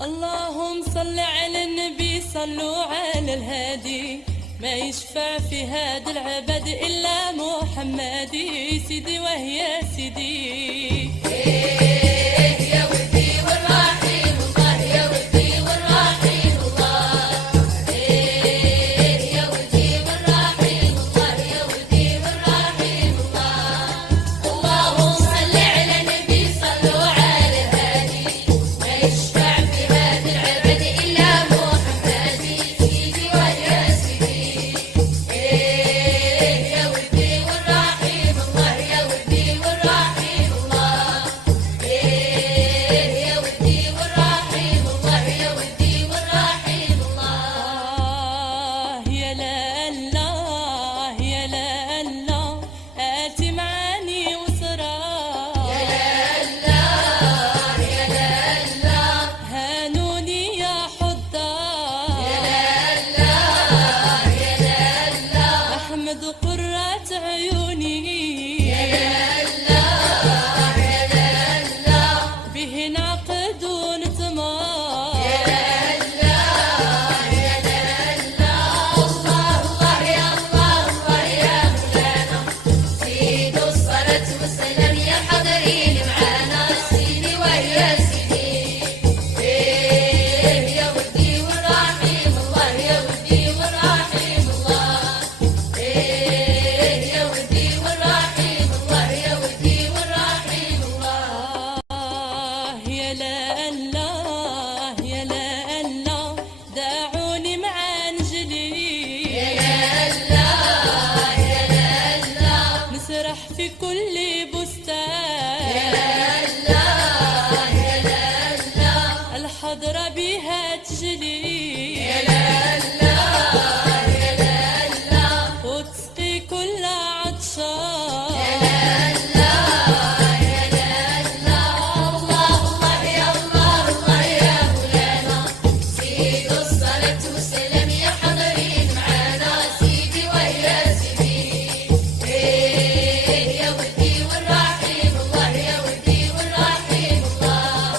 اللهم صل على النبي، صلوا على الهادي، ما يشفع في هذا العبد إلا محمدي، سيدي وهي سيدي. يا ودي والرحيم الله، يا ودي والرحيم الله، يا ودي والرحيم الله، يا ودي والرحيم الله. اللهم صل على النبي، صلوا على الهادي، ما يشفع في هذا العبد إلا محمدي، سيدي ويا سيدي. يا ودي والرحيم الله، يا ودي والرحيم الله، يا ودي والرحيم الله، يا ودي والرحيم الله. يا لا الله يا لا الله، آتي معاني وسرار. يا الله يا الله، هانوني يا حضار. يا الله يا الله، أحمد قرة عيوني. يا الله يا الله، به نعقد ونتمار. يا الله يا الله. الله الله يا الله الله يا مولانا، زيدوا الصلاة والسلام يا حاضرين معانا، سيدي ويا سيدي. يا ودي والرحيم الله، يا ودي والرحيم الله، يا ودي والرحيم الله، يا ودي والرحيم الله. يا لا الله يا لا الله، داعوني مع انجلي. يا الله يا الله، نسرح في كل بستان. يا الله يا الله، الحضرة بها تجلي. يا الله يا الله، وتسقي كل عطشان. يا الله يا الله. الله الله يا الله الله يا مولانا، زيدوا الصلاة والسلام يا حاضرين معانا، سيدي ويا سيدي. يا ودي والرحيم الله، يا ودي والرحيم الله،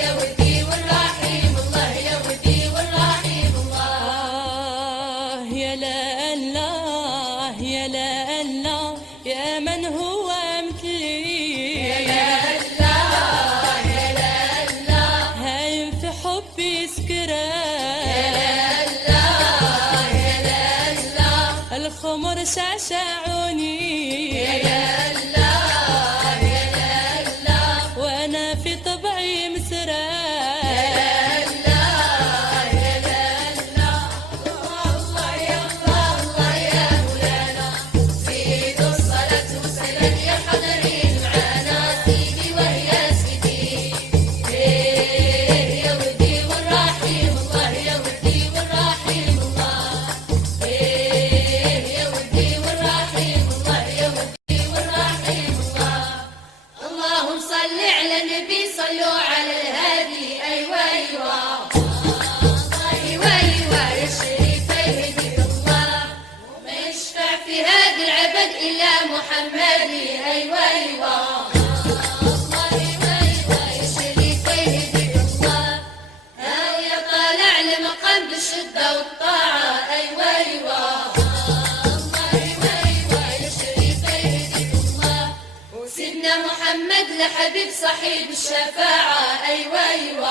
يا ودي والرحيم الله، يا ودي والرحيم الله. يا لا الله يا لا الله، يا من هو مثلي. يا الله يا الله، هايم في حبي سكران. يا الله يا الله، الخمر شعشعوني. يا الله يا الله، وانا في طبعي مسران. يا الله يا الله. الله يا الله الله يا مولانا، زيدوا الصلاة والسلام يا حاضرين معانا، سيدي ويا سيدي. يا ودي والرحيم الله، يا ودي والرحيم الله، يا ودي والرحيم الله، يا ودي والرحيم الله. اللهم صل على النبي، صلوا على الهادي. أيوة أيوة أيوة أيوة يا شريف يهديك الله، وما يشفع في هذا العبد إلا محمدي. أيوة أيوة أيوة أيوة يا شريف يهديك الله، هاوية طالع لمقام بالشدة والطاعة. أيوة أيوة أيوة أيوة يا شريف يهديك الله، وسيدنا محمد لحبيب صاحب الشفاعة. أيوة أيوة